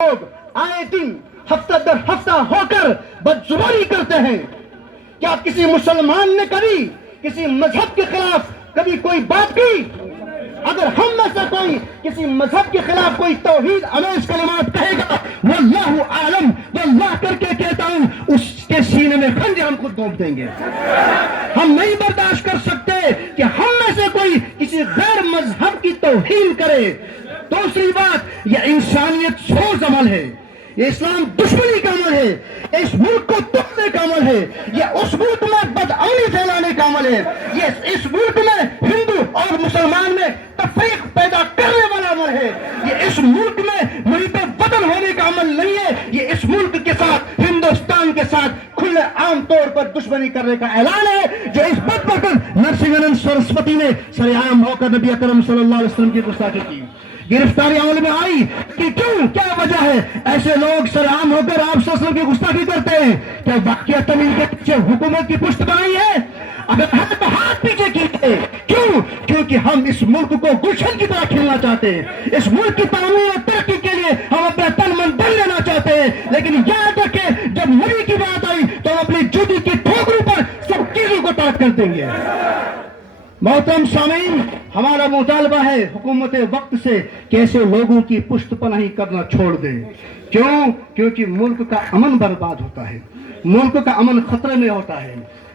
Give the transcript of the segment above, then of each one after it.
لوگ آئے دن ہفتہ در ہفتہ ہو کر بدزبانی کرتے ہیں. کیا کسی مسلمان نے کبھی کسی مذہب کے خلاف کبھی کوئی بات کی؟ اگر ہم میں سے کوئی کسی مذہب کے خلاف کوئی توحید آمیز کلمات کہے گا واللہ عالم، واللہ کر کے کہتا ہوں اس کے سینے میں خنجر ہم خود گھونپ دیں گے. ہم نہیں برداشت کر سکتے کہ ہم میں سے کوئی کسی غیر مذہب کی توہین کرے. دوسری بات، یہ انسانیت سوز عمل ہے، یہ اسلام دشمنی کا عمل ہے، اس ملک کو توڑنے کا عمل ہے، یہ اس ملک میں بدامنی پھیلانے کا عمل ہے، یہ اس ملک میں ہندو اور مسلمان میں تفریق پیدا کرنے والا عمل ہے، یہ اس ملک میں محب وطن ہونے کا عمل نہیں ہے، یہ اس ملک کے ساتھ ہندوستان کے ساتھ کھلے عام طور پر دشمنی کرنے کا اعلان ہے، جو اس بدبخت نرسنگنن سرسوتی نے سر عام ہو کر نبی اکرم صلی اللہ علیہ وسلم کی گستاخی کی. گرفتاری عمل میں آئی کہ کیوں، کیا وجہ ہے ایسے لوگ سرعام ہو کر آپ صلی اللہ علیہ وسلم کی گستاخی کرتے ہیں؟ کیا واقعتاً ان کے پیچھے حکومت کی پشت بنائی ہے؟ اگر ہے تو ہاتھ پیچھے کیجیے. کیوں؟ کیونکہ ہم اس ملک کو گلشن کی طرح کھیلنا چاہتے ہیں، اس ملک کی تعمیر اور ترقی کے لیے ہم اپنا تن من دل لینا چاہتے ہیں. لیکن یاد رکھیں، جب نبی کی بات آئی تو ہم اپنی جوتی کی ٹھوکروں پر سب چیزوں کو ترک کر دیں گے. محترم سامعین، ہمارا مطالبہ ہے حکومت وقت سے کہ ایسے لوگوں کی پشت پناہی کرنا چھوڑ دیں. کیوں؟ کیونکہ ملک کا امن برباد ہوتا ہے، ملک کا امن خطرے میں ہوتا ہے،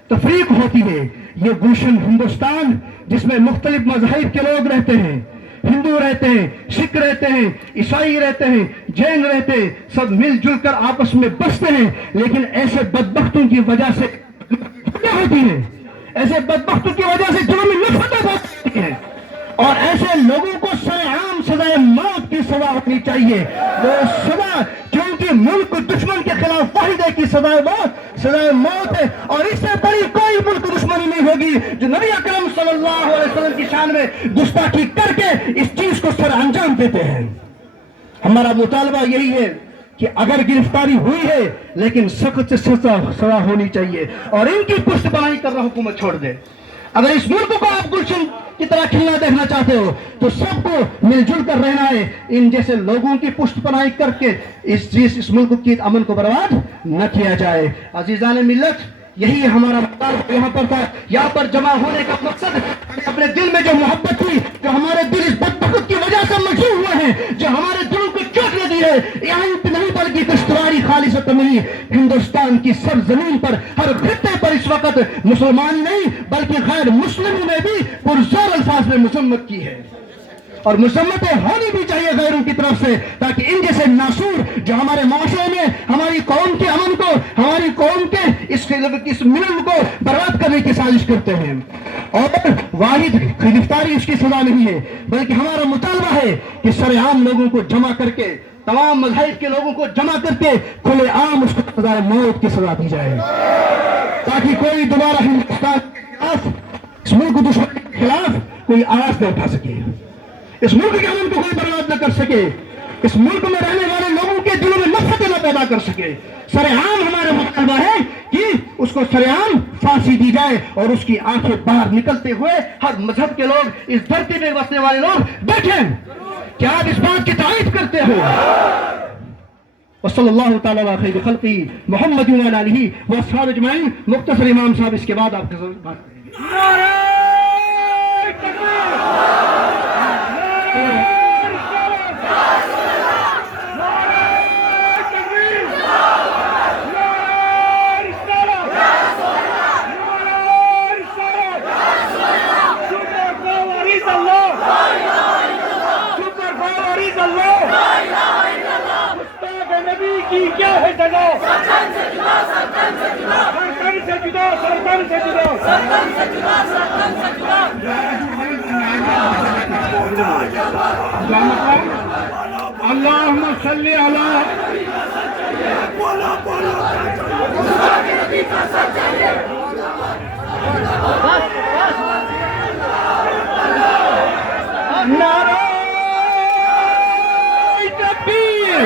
تفریق ہوتی ہے. یہ گلشن ہندوستان جس میں مختلف مذاہب کے لوگ رہتے ہیں، ہندو رہتے ہیں، سکھ رہتے ہیں، عیسائی رہتے ہیں، جین رہتے ہیں، سب مل جل کر آپس میں بستے ہیں. لیکن ایسے بدبختوں کی وجہ سے کیا ہوتی ہے، ایسے بدبختوں کی وجہ سے دلوں میں نفرتیں ہوتی ہیں، اور ایسے لوگوں کو سرعام سزائے موت کی سزا ہونی چاہیے. وہ سزا، کیونکہ ملک دشمن کے خلاف واحد ہے کہ سزائے موت ہے، اور اس سے بڑی کوئی ملک دشمنی نہیں ہوگی جو نبی اکرم صلی اللہ علیہ وسلم کی شان میں گستاخی کر کے اس چیز کو سر انجام دیتے ہیں. ہمارا مطالبہ یہی ہے کہ اگر گرفتاری ہوئی ہے لیکن سخت سے سزا ہونی چاہیے، اور ان کی پشت بنائی کرنا حکومت چھوڑ دے. اگر اس ملک کو آپ گلشن کی طرح کھلنا دیکھنا چاہتے ہو تو سب کو مل جل کر رہنا ہے. ان جیسے لوگوں کی پشت بنائی کر کے اس ملک کی امن کو برباد نہ کیا جائے. عزیزان ملت، یہی ہمارا مطالبہ یہاں پر تھا. یہاں پر جمع ہونے کا مقصد اپنے دل میں جو محبت تھی، جو ہمارے دل اس بدبخت کی وجہ سے مجروح ہوئے ہیں، جو ہمارے دلوں کو چوٹ لگی ہے، یہاں نہیں بلکہ کشتواری خالص نہیں، ہندوستان کی سرزمین پر ہر خطے پر اس وقت مسلمان نہیں بلکہ غیر مسلموں نے بھی پرزور الفاظ میں مذمت کی ہے، اور مذمتیں ہونی بھی چاہیے غیروں کی طرف سے، تاکہ ان جیسے ناسور جو ہمارے معاشرے میں ہماری قوم کے امن کو، ہماری قوم کے اس ملن کو برباد کرنے کی سازش کرتے ہیں. اور واحد گرفتاری اس کی سزا نہیں ہے، بلکہ ہمارا مطالبہ ہے کہ سر عام لوگوں کو جمع کر کے، تمام مذاہب کے لوگوں کو جمع کر کے کھلے عام اس کو سزائے موت کی سزا دی جائے، تاکہ کوئی دوبارہ ہندوستان کے خلاف، اس ملک دشمن کے خلاف کوئی آواز نہ اٹھا سکے، اس ملک کے امن کو کوئی برباد نہ کر سکے، اس ملک میں رہنے والے لوگوں کے دلوں میں نفرتیں نہ پیدا کر سکے. سر عام ہمارا مطالبہ ہے کہ اس کو سر عام پھانسی دی جائے، اور اس کی آنکھیں باہر نکلتے ہوئے ہر مذہب کے لوگ، اس دھرتی میں بسنے والے لوگ بیٹھیں. کیا آپ اس بات کی تائید کرتے ہو؟ وصلی اللہ تعالی علی خیر خلقہ محمد وعلی آلہ واصحابہ اجمعین. مختصر امام صاحب اس کے بعد آپ کے ساتھ بات کریں گے. کیا ہے جگہ؟ سرکن سے جدا، سرکن سے جدا، سرکن سے جدا، سرکن سے جدا، سرکن سے جدا، سرکن سے جدا. اللہم صلی علی نعرہ تکبیر،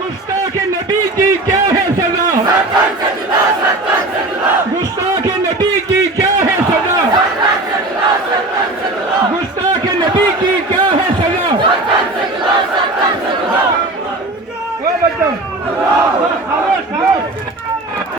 گستاخ نبی کی کیا ہے سزا؟ گستاخ نبی کی کیا ہے سزا؟ گستاخ نبی کی کیا ہے سزا؟